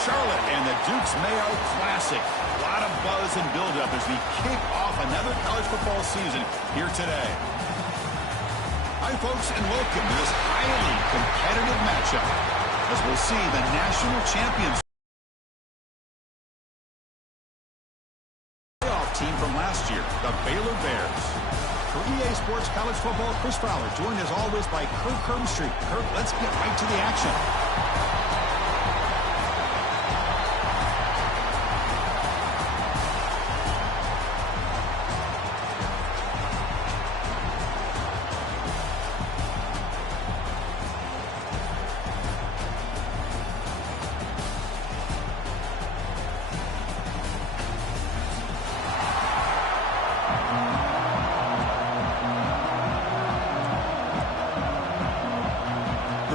Charlotte and the Duke's Mayo Classic. A lot of buzz and buildup as we kick off another college football season here today. Hi, folks, and welcome to this highly competitive matchup as we'll see the national champions playoff team from last year, the Baylor Bears. For EA Sports College Football, Chris Fowler, joined as always by Kirk Herbstreit. Kirk, let's get right to the action.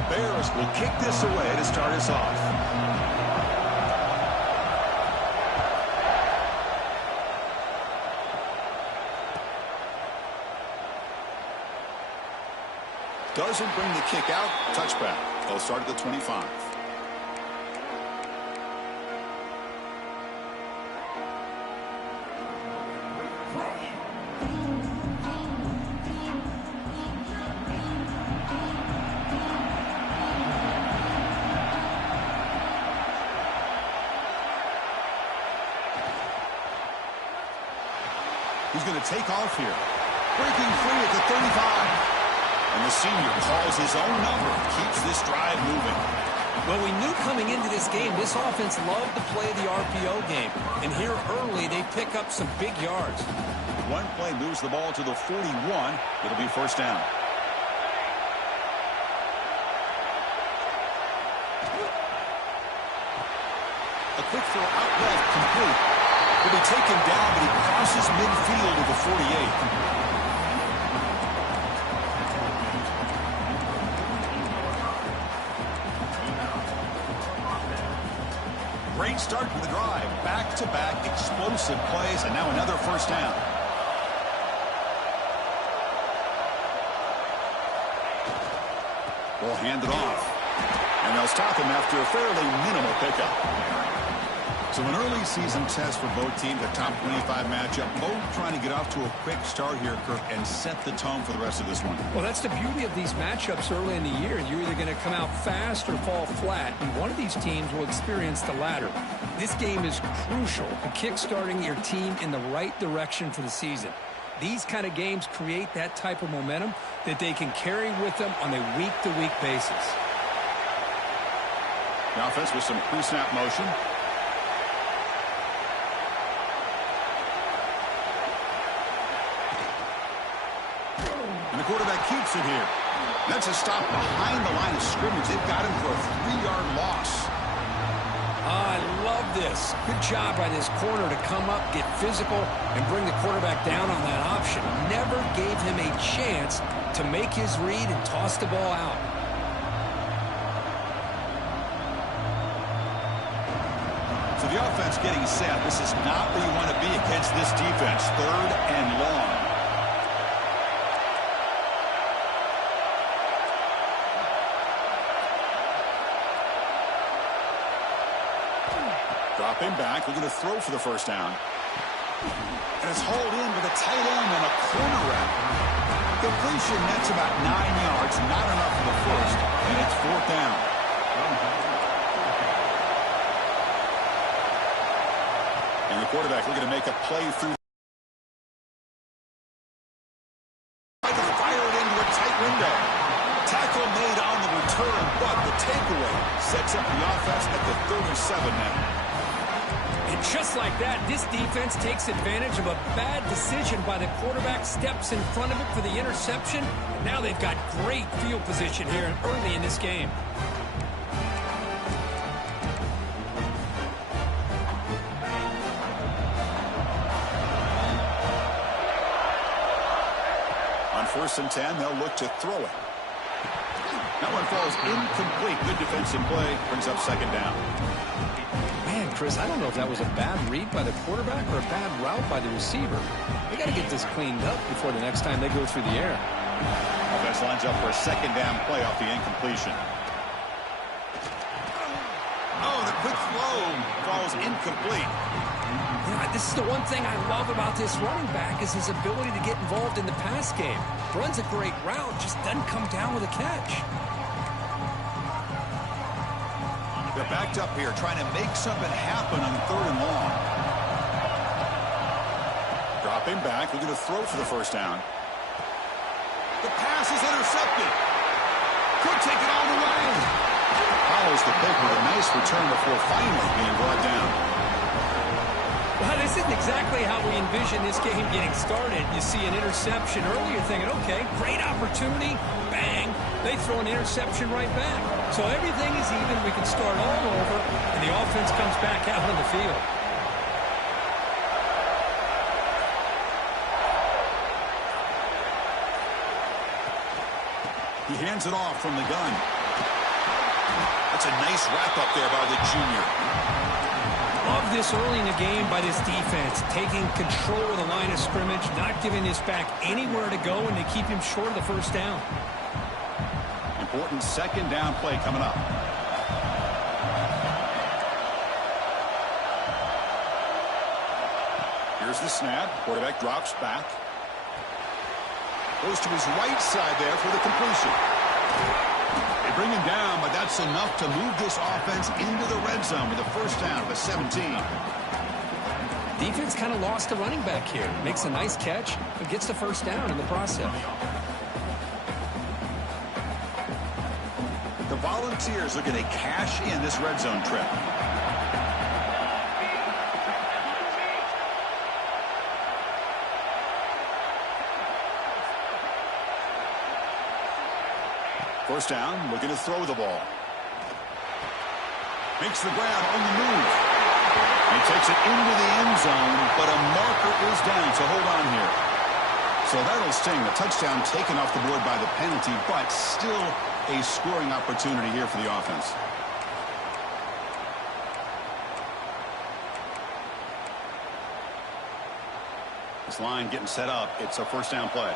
Bears will kick this away to start us off. Doesn't bring the kick out. Touchback. They'll start at the 25. He's going to take off here. Breaking free at the 35. And the senior calls his own number. Keeps this drive moving. Well, we knew coming into this game, this offense loved to play the RPO game. And here early, they pick up some big yards. One play moves the ball to the 41. It'll be first down. A quick throw out left, complete. Will be taken down, but he crosses midfield to the 48. Great start to the drive. Back-to-back explosive plays, and now another first down. Will hand it off. And they'll stop him after a fairly minimal pickup. So an early season test for both teams, a top 25 matchup. Both trying to get off to a quick start here, Kirk, and set the tone for the rest of this one. Well, that's the beauty of these matchups early in the year. You're either going to come out fast or fall flat, and one of these teams will experience the latter. This game is crucial to kick-starting your team in the right direction for the season. These kind of games create that type of momentum that they can carry with them on a week-to-week basis. The offense with some pre-snap motion. And the quarterback keeps it here. That's a stop behind the line of scrimmage. They've got him for a 3-yard loss. I love this. Good job by this corner to come up, get physical, and bring the quarterback down on that option. Never gave him a chance to make his read and toss the ball out. So the offense getting set. This is not where you want to be against this defense. 3rd and long. Dropping back, looking to throw for the first down. And it's hauled in with a tight end and a corner route. Completion, that's about 9 yards, not enough for the first, and it's 4th down. And the quarterback looking to make a play through. Fired into a tight window. Tackle made on the return, but the takeaway sets up the offense at the 37 now. And just like that, this defense takes advantage of a bad decision by the quarterback, steps in front of it for the interception. And now they've got great field position here early in this game. On 1st and 10, they'll look to throw it. That one falls incomplete. Good defensive play. Brings up 2nd down. Man, Chris, I don't know if that was a bad read by the quarterback or a bad route by the receiver. They got to get this cleaned up before the next time they go through the air. Offense lines up for a 2nd down play off the incompletion. Oh, the quick throw falls incomplete. Yeah, this is the one thing I love about this running back is his ability to get involved in the pass game. Runs a great route, just doesn't come down with a catch. They're backed up here trying to make something happen on 3rd and long. Dropping back, looking to throw for the first down. The pass is intercepted. Could take it all the way. Follows the pick with a nice return before finally being brought down. Well, this isn't exactly how we envision this game getting started. You see an interception early, you're thinking, okay, great opportunity, bang, they throw an interception right back. So everything is even, we can start all over, and the offense comes back out on the field. He hands it off from the gun. That's a nice wrap-up there by the junior. Love this early in the game by this defense, taking control of the line of scrimmage, not giving this back anywhere to go, and they keep him short of the first down. Important second down play coming up. Here's the snap. Quarterback drops back. Goes to his right side there for the completion. They bring him down, but that's enough to move this offense into the red zone with a first down of a 17. Defense kind of lost the running back here. Makes a nice catch, but gets the first down in the process. The Volunteers looking to cash in this red zone trip. First down, looking to throw the ball. Makes the grab on the move. He takes it into the end zone, but a marker is down, so hold on here. So that'll sting. The touchdown taken off the board by the penalty, but still a scoring opportunity here for the offense. This line getting set up. It's a first down play.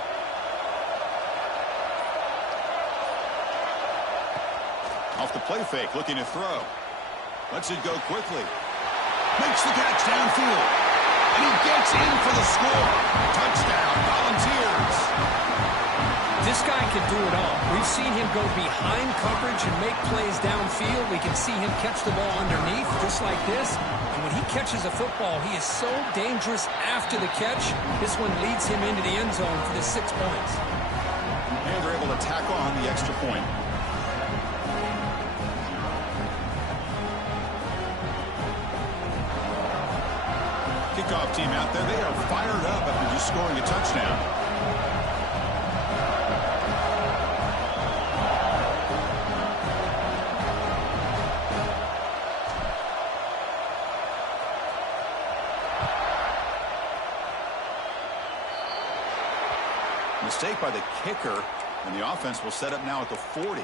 Off the play fake, looking to throw. Lets it go quickly. Makes the catch downfield. And he gets in for the score. Touchdown, Volunteers. This guy can do it all. We've seen him go behind coverage and make plays downfield. We can see him catch the ball underneath, just like this. And when he catches a football, he is so dangerous after the catch. This one leads him into the end zone for the 6 points. And they're able to tack on the extra point. Kickoff team out there, they are fired up after just scoring a touchdown. Mistake by the kicker, and the offense will set up now at the 40.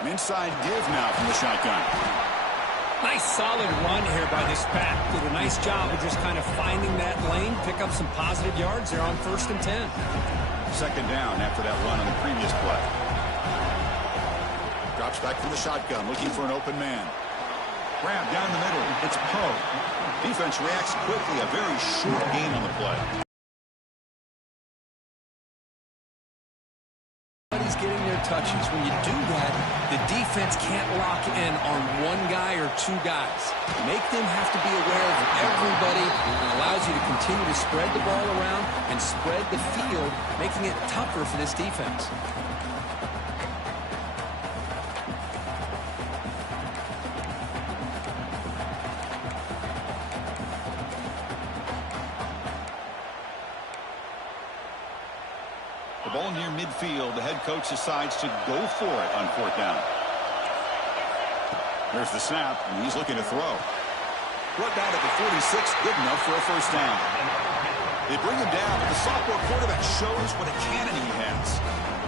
An inside give now from the shotgun. Nice solid run here by this back. Did a nice job of just kind of finding that lane, pick up some positive yards there on 1st and 10. Second down after that run on the previous play. Drops back from the shotgun, looking for an open man. Grab down the middle. It's Poe. Defense reacts quickly. A very short gain on the play. Getting their touches. When you do that, the defense can't lock in on one guy or two guys. Make them have to be aware of everybody. It allows you to continue to spread the ball around and spread the field, making it tougher for this defense. The ball near midfield. The head coach decides to go for it on 4th down. There's the snap, and he's looking to throw. Brought down at the 46, good enough for a first down. They bring him down, but the sophomore quarterback shows what a cannon he has.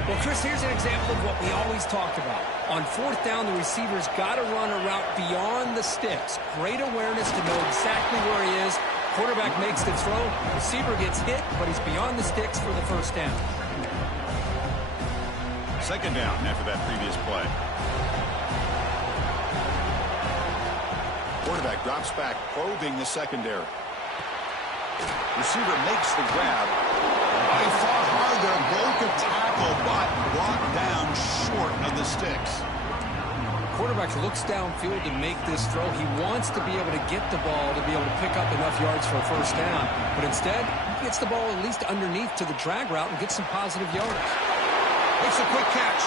Well, Chris, here's an example of what we always talked about. On 4th down, the receiver's got to run a route beyond the sticks. Great awareness to know exactly where he is, Quarterback makes the throw. Receiver gets hit, but he's beyond the sticks for the first down. Second down after that previous play. Quarterback drops back, probing the secondary. Receiver makes the grab. He fought hard there, broke a tackle, but brought down short of the sticks. Quarterback looks downfield to make this throw. He wants to be able to get the ball to be able to pick up enough yards for a first down. But instead, he gets the ball at least underneath to the drag route and gets some positive yards. It's a quick catch.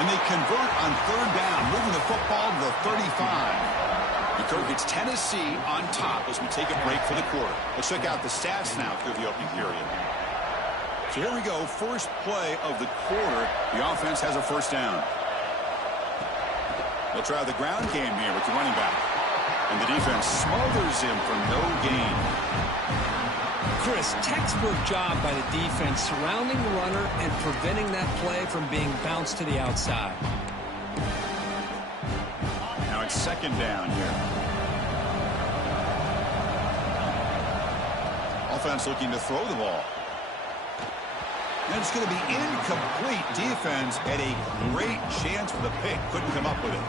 And they convert on third down, moving the football to the 35. The Kirk gets Tennessee on top as we take a break for the quarter. Let's check out the stats now through the opening period. So here we go. First play of the quarter. The offense has a first down. They'll try the ground game here with the running back. And the defense smothers him for no gain. Chris, textbook job by the defense surrounding the runner and preventing that play from being bounced to the outside. Now it's second down here. Offense looking to throw the ball. And it's going to be incomplete. Defense had a great chance for the pick. Couldn't come up with it.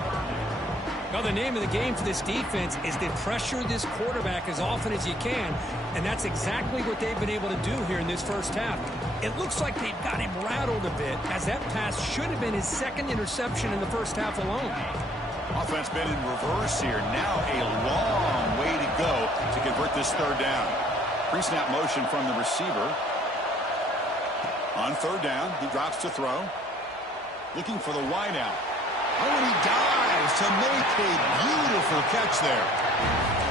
Now, the name of the game for this defense is to pressure this quarterback as often as you can, and that's exactly what they've been able to do here in this first half. It looks like they've got him rattled a bit, as that pass should have been his second interception in the first half alone. Offense been in reverse here. Now a long way to go to convert this third down. Pre-snap motion from the receiver. On third down, he drops to throw. Looking for the wideout. Oh, and he dives to make a beautiful catch there.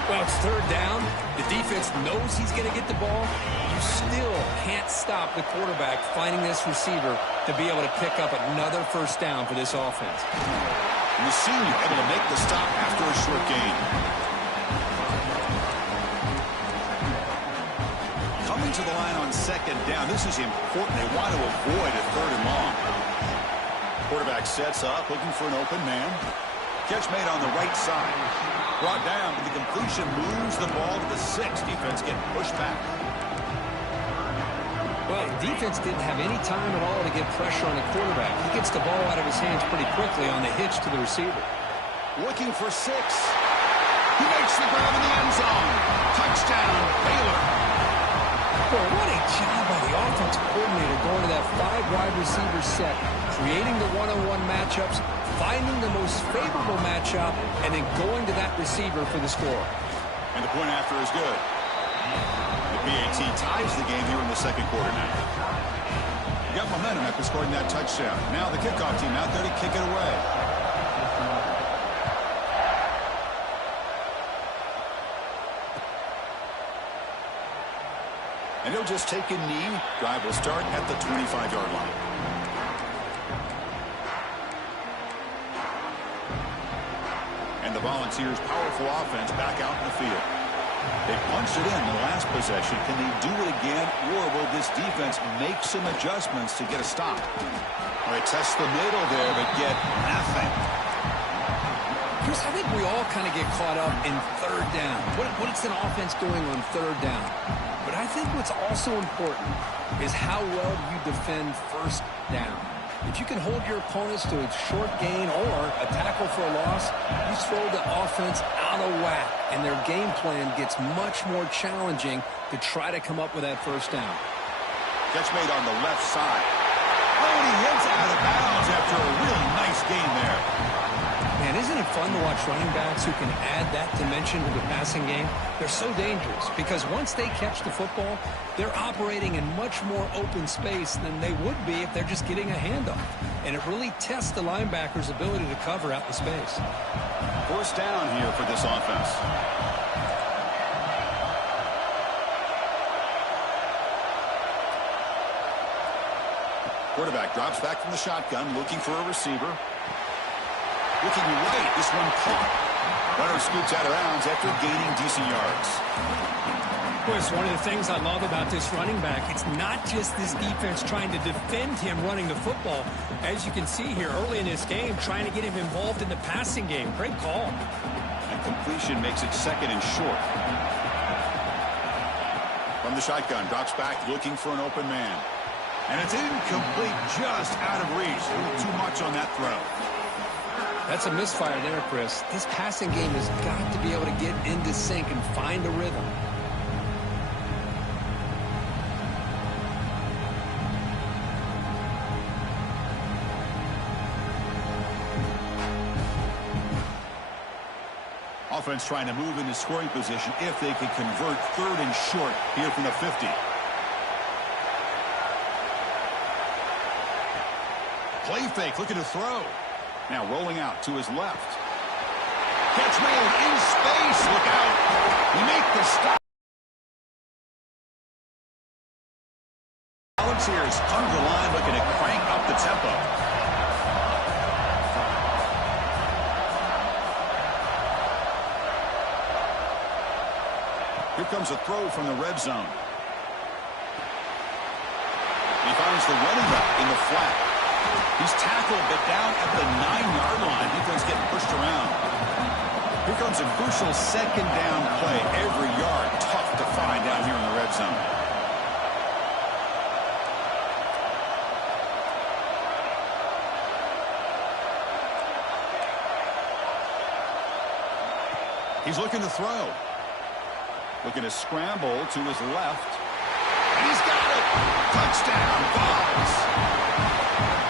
Well, it's third down. The defense knows he's going to get the ball. You still can't stop the quarterback finding this receiver to be able to pick up another first down for this offense. And the senior able to make the stop after a short gain. Coming to the line on second down. This is important. They want to avoid a third and long. Quarterback sets up, looking for an open man. Catch made on the right side. Brought down, but the completion moves the ball to the 6. Defense getting pushed back. Well, defense didn't have any time at all to get pressure on the quarterback. He gets the ball out of his hands pretty quickly on the hitch to the receiver. Looking for 6. He makes the grab in the end zone. Touchdown, Baylor. Boy, what a job by the offensive coordinator going to that 5 wide receiver set, creating the one-on-one matchups, finding the most favorable matchup, and then going to that receiver for the score. And the point after is good. The PAT ties the game here in the second quarter now. You got momentum after scoring that touchdown. Now the kickoff team out there to kick it away. And he'll just take a knee. Drive will start at the 25-yard line. And the Volunteers' powerful offense back out in the field. They punched it in the last possession. Can they do it again, or will this defense make some adjustments to get a stop? All right, test the middle there, but get nothing. Chris, I think we all kind of get caught up in third down. What is an offense doing on third down? But I think what's also important is how well you defend first down. If you can hold your opponents to a short gain or a tackle for a loss, you throw the offense out of whack, and their game plan gets much more challenging to try to come up with that first down. Catch made on the left side. Oh, and he hits out of bounds after a really nice gain there. Man, isn't it fun to watch running backs who can add that dimension to the passing game? They're so dangerous because once they catch the football, they're operating in much more open space than they would be if they're just getting a handoff. And it really tests the linebacker's ability to cover out the space. First down here for this offense. Quarterback drops back from the shotgun, looking for a receiver. Looking right, this one caught. Runner scoots out of bounds after gaining decent yards. Chris, one of the things I love about this running back, it's not just this defense trying to defend him running the football. As you can see here early in this game, trying to get him involved in the passing game. Great call. And completion makes it second and short. From the shotgun, drops back looking for an open man. And it's incomplete, just out of reach. A little too much on that throw. That's a misfire there, Chris. This passing game has got to be able to get into sync and find a rhythm. Offense trying to move into scoring position if they can convert 3rd and short here from the 50. Play fake, looking to throw. Now rolling out to his left. Catch made in space. Look out. We make the stop. Volunteers come to the line looking to crank up the tempo. Here comes a throw from the red zone. He finds the running back in the flat. He's tackled, but down at the 9-yard line. Defense getting pushed around. Here comes a crucial 2nd down play. Every yard tough to find down here in the red zone. He's looking to throw. Looking to scramble to his left. And he's got it. Touchdown, Vols.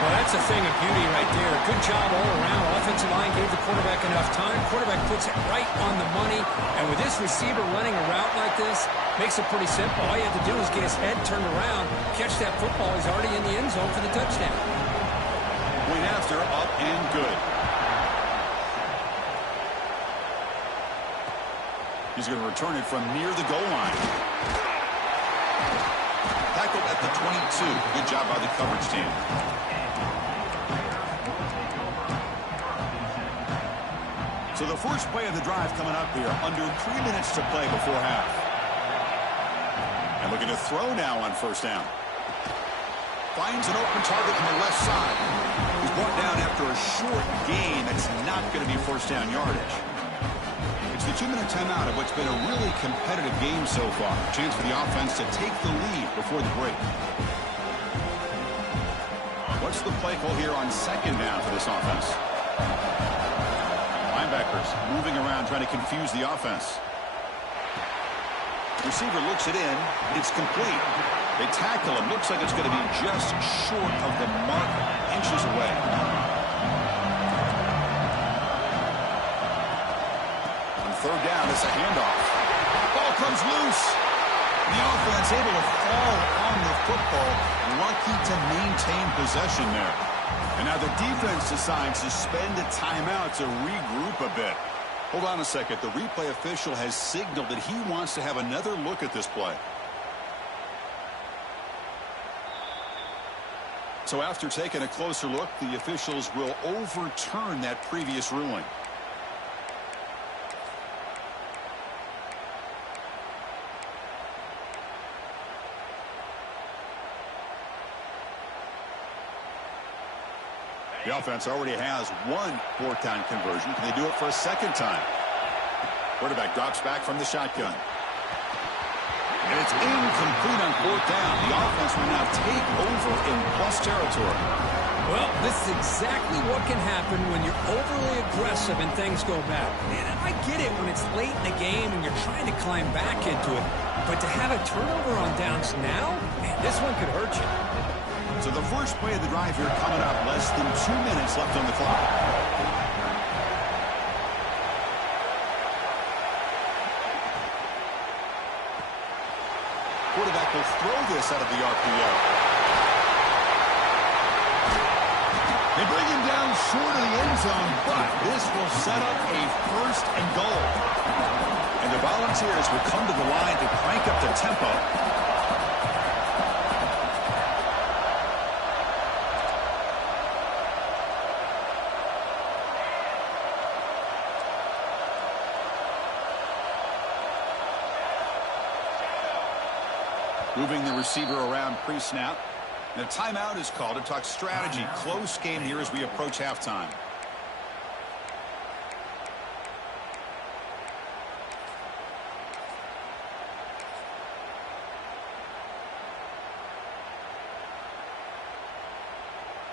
Well, that's a thing of beauty right there. Good job all around. Offensive line gave the quarterback enough time. Quarterback puts it right on the money. And with this receiver running a route like this, makes it pretty simple. All you have to do is get his head turned around, catch that football. He's already in the end zone for the touchdown. Point after, up and good. He's going to return it from near the goal line. Tackled at the 22. Good job by the coverage team. So the first play of the drive coming up here. Under 3 minutes to play before half. And looking to throw now on 1st down. Finds an open target on the left side. He's brought down after a short gain. That's not going to be 1st down yardage. It's the 2-minute timeout of what's been a really competitive game so far. Chance for the offense to take the lead before the break. What's the play call here on 2nd down for this offense? Linebackers moving around trying to confuse the offense. Receiver looks it in. It's complete. They tackle him. Looks like it's going to be just short of the mark, inches away. On 3rd down, it's a handoff. Ball comes loose. The offense able to fall on the football. Lucky to maintain possession there. And now the defense decides to spend a timeout to regroup a bit. Hold on a second. The replay official has signaled that he wants to have another look at this play. So after taking a closer look, the officials will overturn that previous ruling. The offense already has 1 4th down conversion. Can they do it for a 2nd time? Quarterback drops back from the shotgun. And it's incomplete on 4th down. The offense will now take over in plus territory. Well, this is exactly what can happen when you're overly aggressive and things go bad. And I get it when it's late in the game and you're trying to climb back into it. But to have a turnover on downs now, man, this one could hurt you. So the first play of the drive here coming up. Less than 2 minutes left on the clock. Quarterback will throw this out of the RPO. They bring him down short of the end zone, but this will set up a 1st and goal. And the Volunteers will come to the line to crank up the tempo. Moving the receiver around pre-snap. And a timeout is called to talk strategy. Close game here as we approach halftime.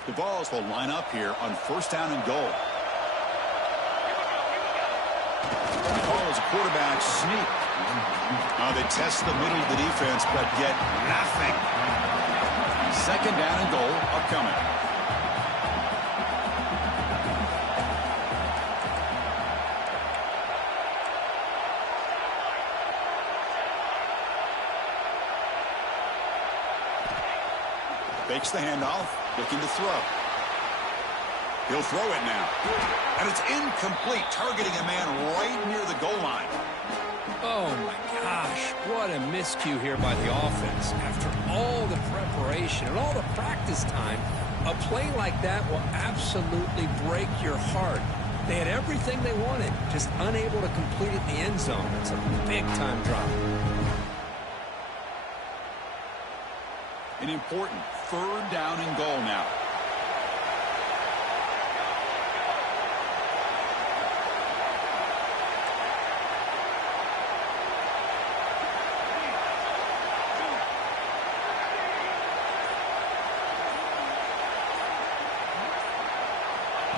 The Vols will line up here on first down and goal. The call is a quarterback sneak. Now they test the middle of the defense, but get nothing. Second down and goal upcoming. Fakes the handoff, looking to throw. He'll throw it now. And it's incomplete, targeting a man right near the goal line. Oh, my gosh. What a miscue here by the offense. After all the preparation and all the practice time, a play like that will absolutely break your heart. They had everything they wanted, just unable to complete it in the end zone. It's a big-time drop. An important third down and goal now.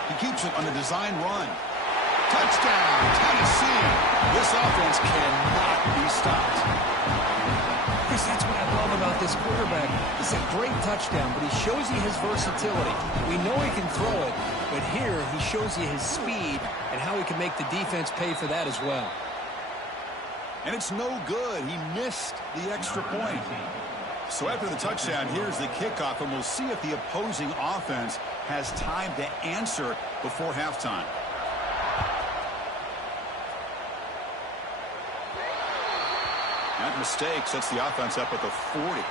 He keeps it on a design run. Touchdown, Tennessee. This offense cannot be stopped. Chris, that's what I love about this quarterback. It's a great touchdown, but he shows you his versatility. We know he can throw it, but here he shows you his speed and how he can make the defense pay for that as well. And it's no good. He missed the extra point. So after the touchdown, here's the kickoff, and we'll see if the opposing offense has time to answer before halftime. That mistake sets the offense up at the 40.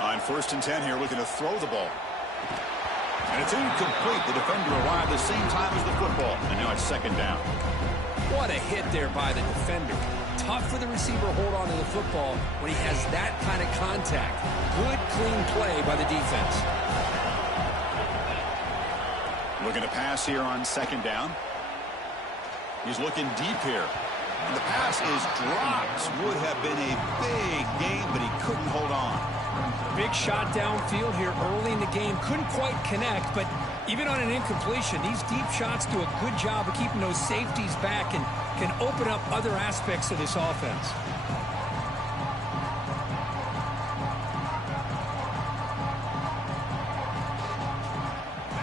On 1st and 10 here, looking to throw the ball. And it's incomplete. The defender arrived the same time as the football. And now it's second down. What a hit there by the defender. Tough for the receiver to hold on to the football when he has that kind of contact. Good, clean play by the defense. Looking to pass here on second down. He's looking deep here. And the pass is dropped. Would have been a big game, but he couldn't hold on. Big shot downfield here early in the game. Couldn't quite connect, but even on an incompletion, these deep shots do a good job of keeping those safeties back and can open up other aspects of this offense.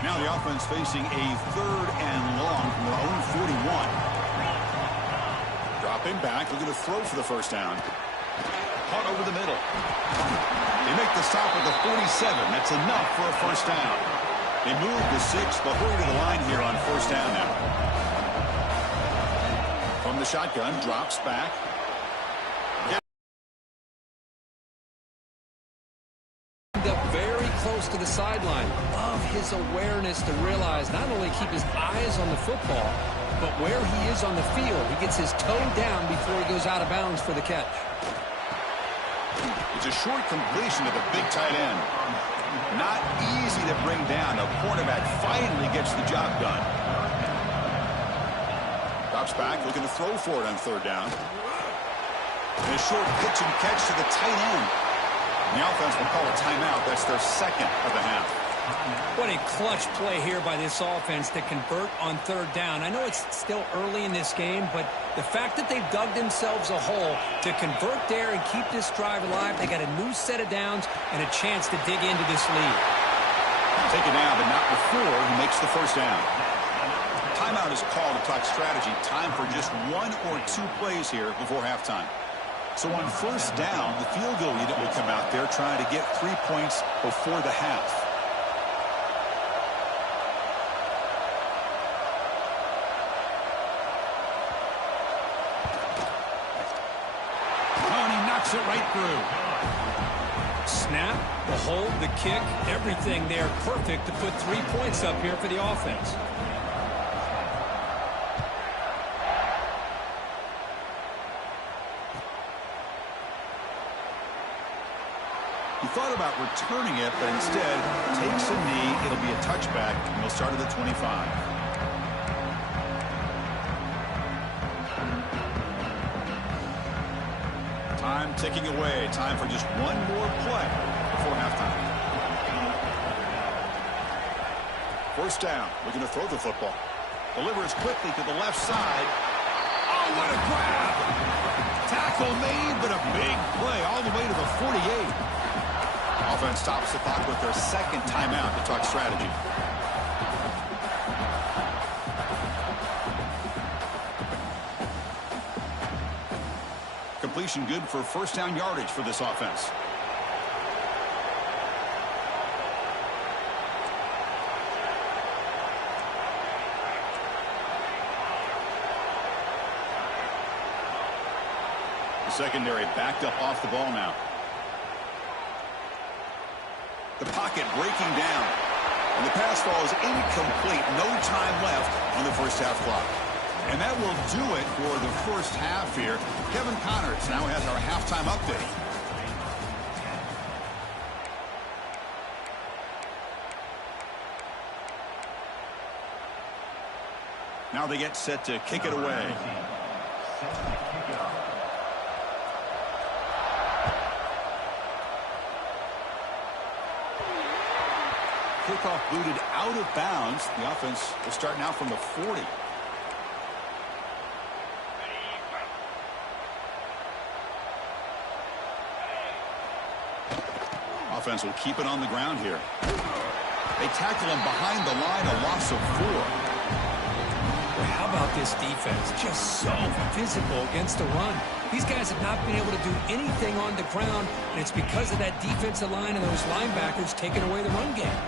Now the offense facing a third and long from their own 41. Dropping back, looking to throw for the first down. Caught over the middle. They make the stop at the 47. That's enough for a first down. They move to 6, but hurry to the line here on first down now. From the shotgun, drops back. Up very close to the sideline. Love his awareness to realize not only keep his eyes on the football, but where he is on the field. He gets his toe down before he goes out of bounds for the catch. It's a short completion to the big tight end. Not easy to bring down. The cornerback finally gets the job done. Drops back, looking to throw for it on third down. And a short pitch and catch to the tight end. And the offense will call a timeout. That's their second of the half. What a clutch play here by this offense to convert on third down. I know it's still early in this game, but the fact that they've dug themselves a hole to convert there and keep this drive alive, they got a new set of downs and a chance to dig into this lead. Take it down, but not before he makes the first down. Timeout is called to talk strategy. Time for just 1 or 2 plays here before halftime. So on first down, the field goal unit will come out there trying to get 3 points before the half. It right through. Snap, the hold, the kick, everything there perfect to put 3 points up here for the offense. He thought about returning it, but instead takes a knee. It'll be a touchback, and he'll start at the 25. Time ticking away. Time for just one more play before halftime. First down. We're going to throw the football. Delivers quickly to the left side. Oh, what a grab! Tackle made, but a big play all the way to the 48. Offense stops the clock with their second timeout to talk strategy. Completion good for first down yardage for this offense. The secondary backed up off the ball now. The pocket breaking down. And the pass falls incomplete. No time left on the first half clock. And that will do it for the first half here. Kevin Connors now has our halftime update. Now they get set to kick it away. Kickoff booted out of bounds. The offense will start now from the 40. Offense will keep it on the ground here. They tackle him behind the line, a loss of 4. Well, how about this defense? Just so physical against the run. These guys have not been able to do anything on the ground, and it's because of that defensive line and those linebackers taking away the run game.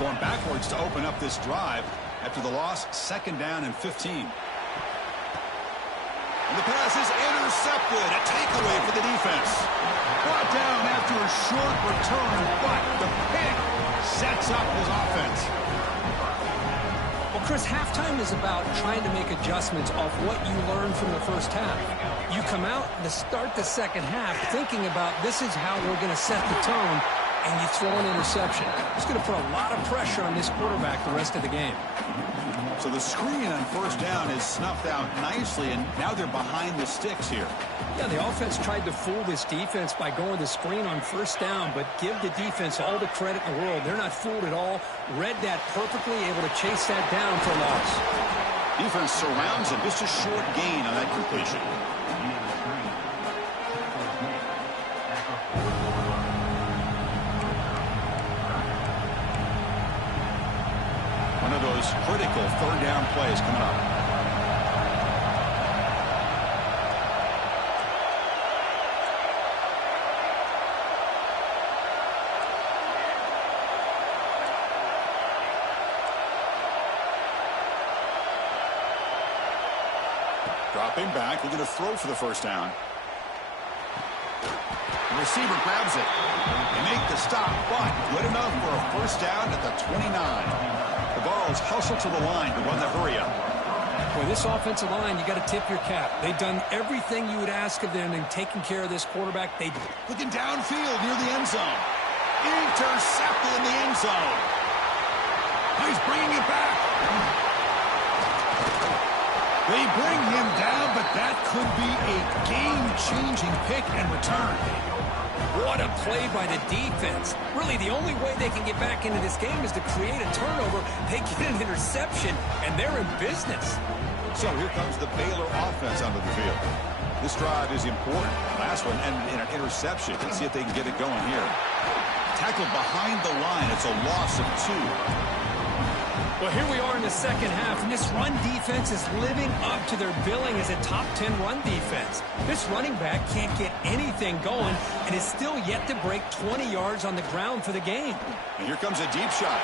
Going backwards to open up this drive after the loss, second down and 15. And the pass is intercepted. A takeaway for the defense. Brought down after a short return, but the pick sets up his offense. Well, Chris, halftime is about trying to make adjustments off what you learned from the first half. You come out to start the second half thinking about this is how we're going to set the tone, and you throw an interception. It's going to put a lot of pressure on this quarterback the rest of the game. So the screen on first down is snuffed out nicely, and now they're behind the sticks here. Yeah, the offense tried to fool this defense by going the screen on first down, but give the defense all the credit in the world. They're not fooled at all. Read that perfectly, able to chase that down for a loss. Defense surrounds him. Just a short gain on that completion. One of those critical third down plays coming up. Dropping back, we're going to throw for the first down. The receiver grabs it. They make the stop, but good enough for a first down at the 29. The Vols hustle to the line to run the hurry-up. Boy, this offensive line, you got to tip your cap. They've done everything you would ask of them in taking care of this quarterback. Looking downfield near the end zone. Intercepted in the end zone. He's bringing it back. They bring him down, but that could be a game-changing pick and return. What a play by the defense. Really, the only way they can get back into this game is to create a turnover. They get an interception, and they're in business. So here comes the Baylor offense onto the field. This drive is important. Last one ended in an interception. Let's see if they can get it going here. Tackled behind the line. It's a loss of 2. Well, here we are in the second half, and this run defense is living up to their billing as a top 10 run defense. This running back can't get anything going and is still yet to break 20 yards on the ground for the game. And here comes a deep shot.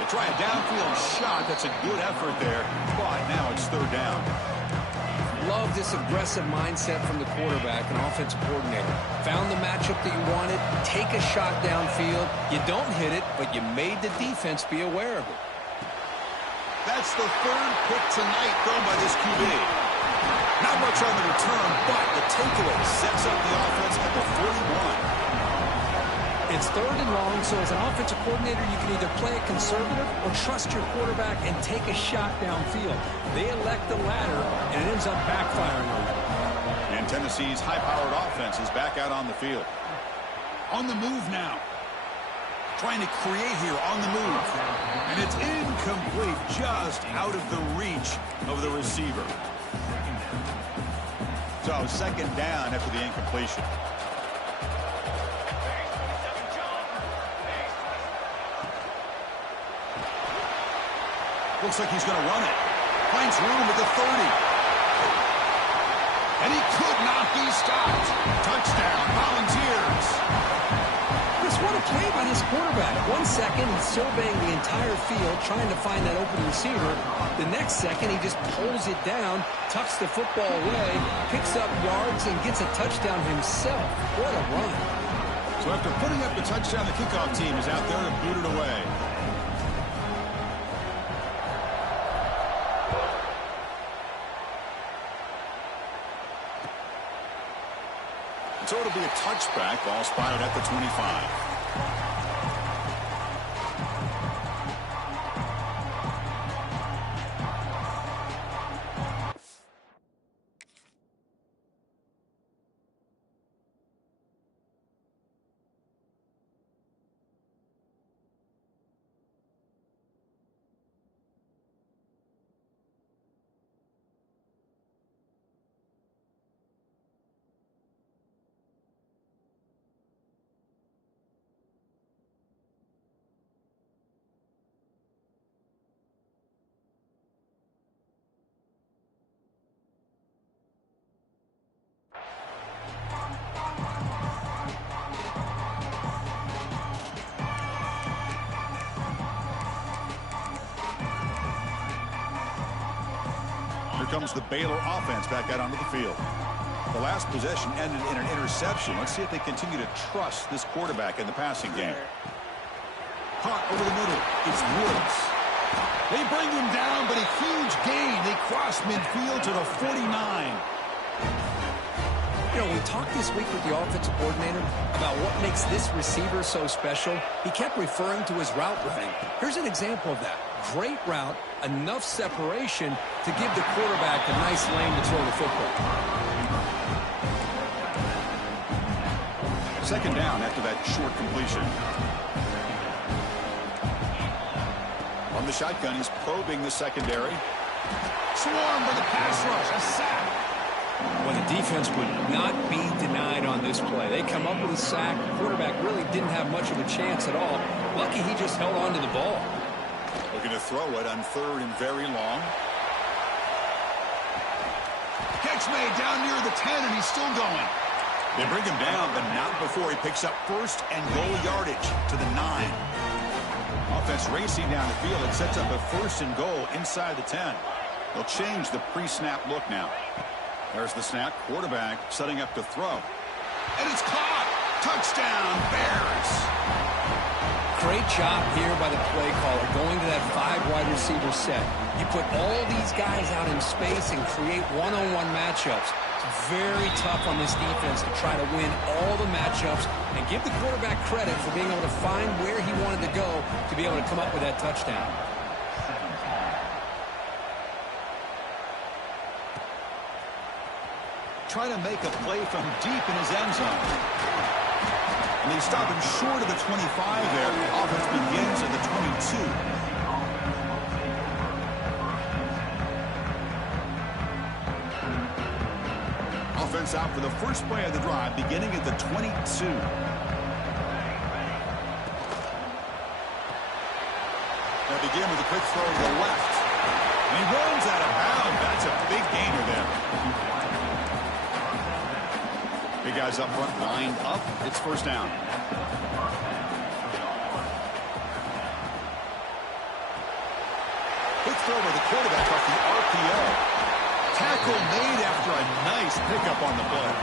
They try a downfield shot. That's a good effort there, but now it's third down. Love this aggressive mindset from the quarterback and offensive coordinator. Found the matchup that you wanted, take a shot downfield. You don't hit it, but you made the defense be aware of it. That's the third pick tonight thrown by this QB. Not much on the return, but the takeaway sets up the offense at the 41. It's 3rd and long, so as an offensive coordinator, you can either play it conservative or trust your quarterback and take a shot downfield. They elect the latter, and it ends up backfiring on them. And Tennessee's high-powered offense is back out on the field. On the move now. Trying to create here on the move. And it's incomplete, just out of the reach of the receiver. So 2nd down after the incompletion. Looks like he's going to run it. Finds room at the 30. And he could not be stopped. Touchdown, Volunteers. Just what a play by this quarterback. 1 second, he's surveying the entire field, trying to find that open receiver. The next second, he just pulls it down, tucks the football away, picks up yards, and gets a touchdown himself. What a run. So after putting up the touchdown, the kickoff team is out there to boot it away. So it'll be a touchback. Ball spotted at the 25. Here comes the Baylor offense back out onto the field. The last possession ended in an interception. Let's see if they continue to trust this quarterback in the passing game. Caught over the middle. It's Woods. They bring him down, but a huge gain. They cross midfield to the 49. You know, we talked this week with the offensive coordinator about what makes this receiver so special. He kept referring to his route running. Here's an example of that. Great route, enough separation to give the quarterback a nice lane to throw the football. 2nd down after that short completion. On the shotgun, he's probing the secondary. Swarmed by the pass rush, a sack. Well, the defense would not be denied on this play. They come up with a sack. The quarterback really didn't have much of a chance at all. Lucky he just held on to the ball. Looking to throw it on 3rd and very long. Catch made down near the 10, and he's still going. They bring him down, but not before he picks up 1st and goal yardage to the 9. Offense racing down the field. It sets up a 1st and goal inside the 10. They'll change the pre-snap look now. There's the snap. Quarterback setting up to throw. And it's caught. Touchdown, Bears. Great job here by the play caller going to that 5 wide receiver set. You put all these guys out in space and create one-on-one matchups. It's very tough on this defense to try to win all the matchups and give the quarterback credit for being able to find where he wanted to go to be able to come up with that touchdown. Trying to make a play from deep in his end zone. And they stop him short of the 25 there. Offense begins at the 22. Offense out for the first play of the drive, beginning at the 22. They'll begin with a quick throw to the left. And he runs out of bounds. That's a big gainer there. Big guys up front, lined up. It's 1st down. Quick throw by the quarterback off the RPO. Tackle made after a nice pickup on the play.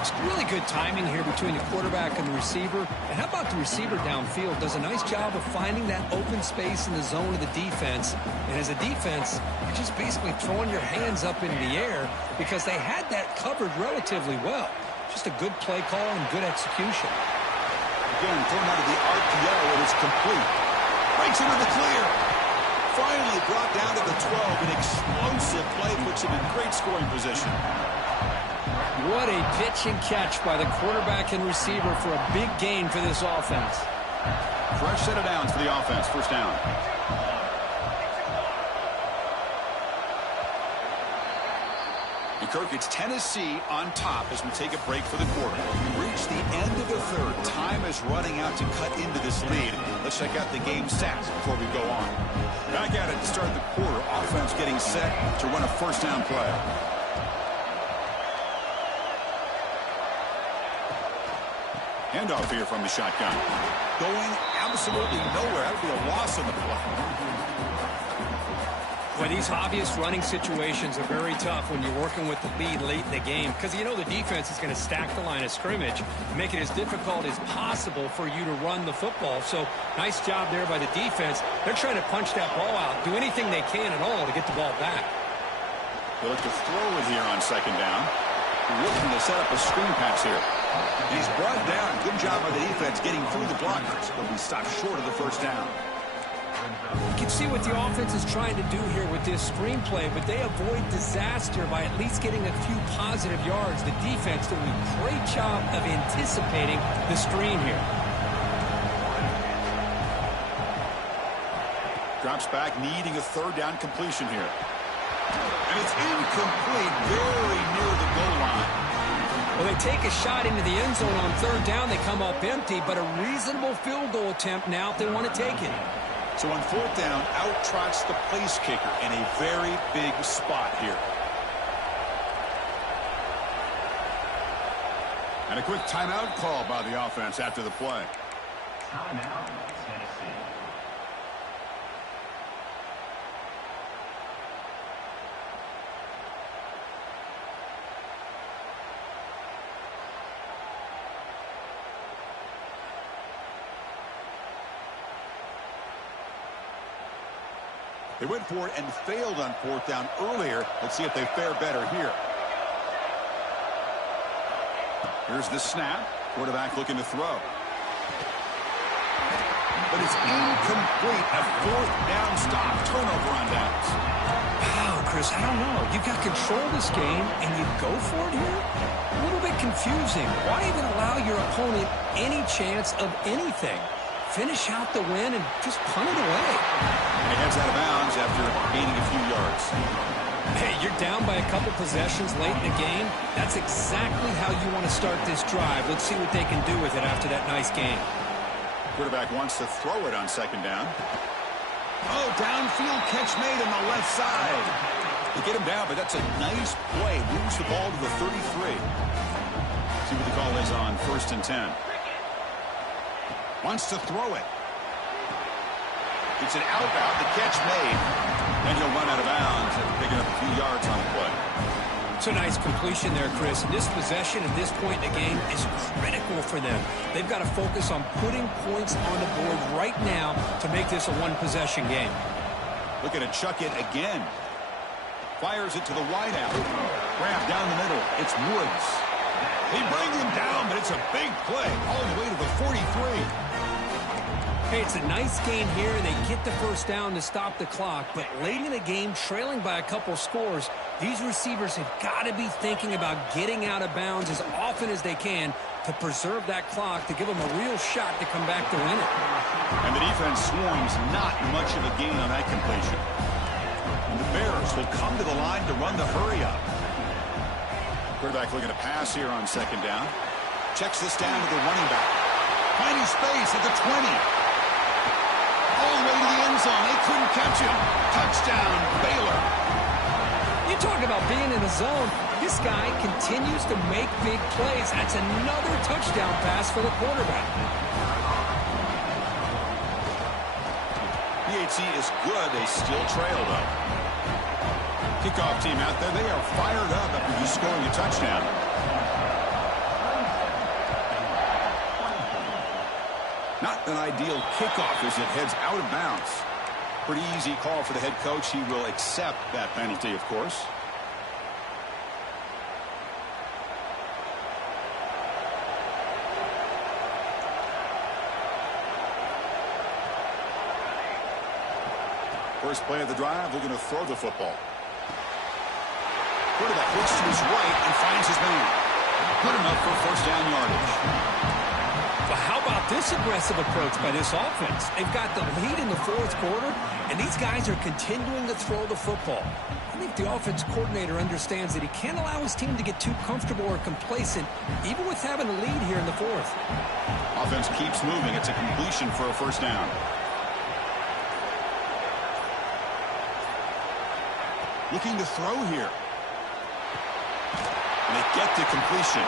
It's really good timing here between the quarterback and the receiver. And how about the receiver downfield? Does a nice job of finding that open space in the zone of the defense. And as a defense, you're just basically throwing your hands up in the air because they had that covered relatively well. Just a good play call and good execution. again, thrown out of the RPO, and it's complete. Breaks into the clear. Finally brought down to the 12. An explosive play puts him in great scoring position. What a pitch and catch by the quarterback and receiver for a big gain for this offense. Fresh set of downs for the offense. First down. And Kirk, it's Tennessee on top as we take a break for the quarter. We reach the end of the third. Time is running out to cut into this lead. Let's check out the game stats before we go on. Back at it to start the quarter. Offense getting set to run a first down play. Handoff here from the shotgun. Going absolutely nowhere. That would be a loss on the play. Well, these obvious running situations are very tough when you're working with the lead late in the game because you know the defense is going to stack the line of scrimmage, make it as difficult as possible for you to run the football. So nice job there by the defense. They're trying to punch that ball out, do anything they can at all to get the ball back. They look to throw it here on second down. Looking to set up a screen pass here. And he's brought down. Good job by the defense getting through the blockers. But we stopped short of the first down. You can see what the offense is trying to do here with this screenplay, but they avoid disaster by at least getting a few positive yards. The defense doing a great job of anticipating the screen here. Drops back, needing a third down completion here. And it's incomplete, very near the goal line. Well, they take a shot into the end zone on third down. They come up empty, but a reasonable field goal attempt now if they want to take it. So on fourth down, out trots the place kicker in a very big spot here. And a quick timeout call by the offense after the play. Timeout, Tennessee. They went for it and failed on fourth down earlier. Let's see if they fare better here. Here's the snap. Quarterback looking to throw. But it's incomplete. A fourth down stop. Turnover on downs. Wow, Chris, I don't know. You've got control of this game, and you go for it here? A little bit confusing. Why even allow your opponent any chance of anything? Finish out the win and just punt it away. And he heads out of bounds after gaining a few yards. Hey, you're down by a couple possessions late in the game. That's exactly how you want to start this drive. Let's see what they can do with it after that nice game. Quarterback wants to throw it on second down. Oh, downfield catch made on the left side. They get him down, but that's a nice play. Moves the ball to the 33. See what the call is on 1st and 10. Wants to throw it. It's an outbound. The catch made. And he'll run out of bounds after picking up a few yards on the play. It's a nice completion there, Chris. And this possession at this point in the game is critical for them. They've got to focus on putting points on the board right now to make this a one-possession game. Looking to chuck it again. Fires it to the wideout. Grab down the middle. It's Woods. They bring him down, but it's a big play all the way to the 43. Hey, it's a nice game here. They get the first down to stop the clock, but late in the game, trailing by a couple scores, these receivers have got to be thinking about getting out of bounds as often as they can to preserve that clock, to give them a real shot to come back to win it. And the defense swarms, not much of a gain on that completion. And the Bears will come to the line to run the hurry-up. Quarterback looking to pass here on second down. Checks this down to the running back. Finding space at the 20. All the way to the end zone. They couldn't catch him. Touchdown, Baylor. You talk about being in the zone. This guy continues to make big plays. That's another touchdown pass for the quarterback. PHC is good. They still trail, though. Kickoff team out there. They are fired up after just scoring a touchdown. Not an ideal kickoff as it heads out of bounds. Pretty easy call for the head coach. He will accept that penalty, of course. First play of the drive, looking to throw the football. Quarterback looks to his right and finds his man. Good enough for first down yardage. Well, how about this aggressive approach by this offense? They've got the lead in the fourth quarter, and these guys are continuing to throw the football. I think the offense coordinator understands that he can't allow his team to get too comfortable or complacent, even with having a lead here in the fourth. Offense keeps moving. It's a completion for a first down. Looking to throw here. And they get the completion.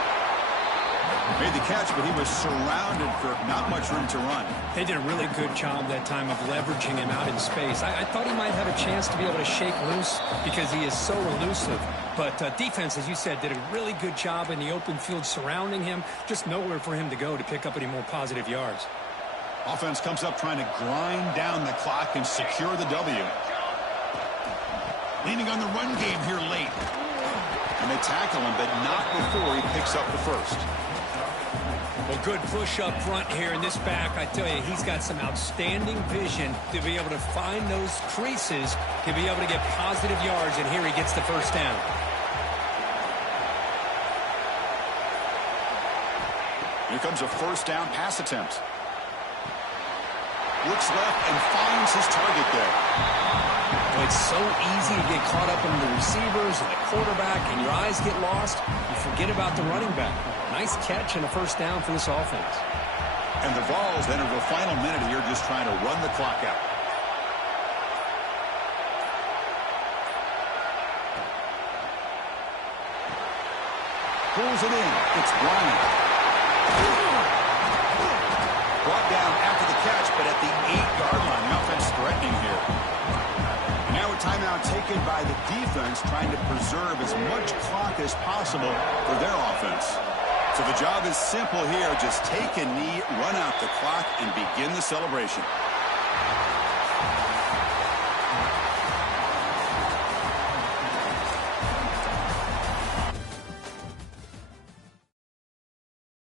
Made the catch, but he was surrounded for not much room to run. They did a really good job that time of leveraging him out in space. I thought he might have a chance to be able to shake loose because he is so elusive. But defense, as you said, did a really good job in the open field surrounding him. Just nowhere for him to go to pick up any more positive yards. Offense comes up trying to grind down the clock and secure the W. Leaning on the run game here late. And they tackle him, but not before he picks up the first. Well, good push up front here in this back. I tell you, he's got some outstanding vision to be able to find those creases, to be able to get positive yards, and here he gets the first down. Here comes a first down pass attempt. Looks left and finds his target there. Well, it's so easy to get caught up in the receivers and the quarterback, and your eyes get lost. You forget about the running back. Nice catch and a first down for this offense. And the Vols enter the final minute here just trying to run the clock out. Pulls it in. It's Bryant. Brought down after the catch, but at the 8-yard line. The offense threatening here. And now a timeout taken by the defense, trying to preserve as much clock as possible for their offense. So the job is simple here. Just take a knee, run out the clock, and begin the celebration.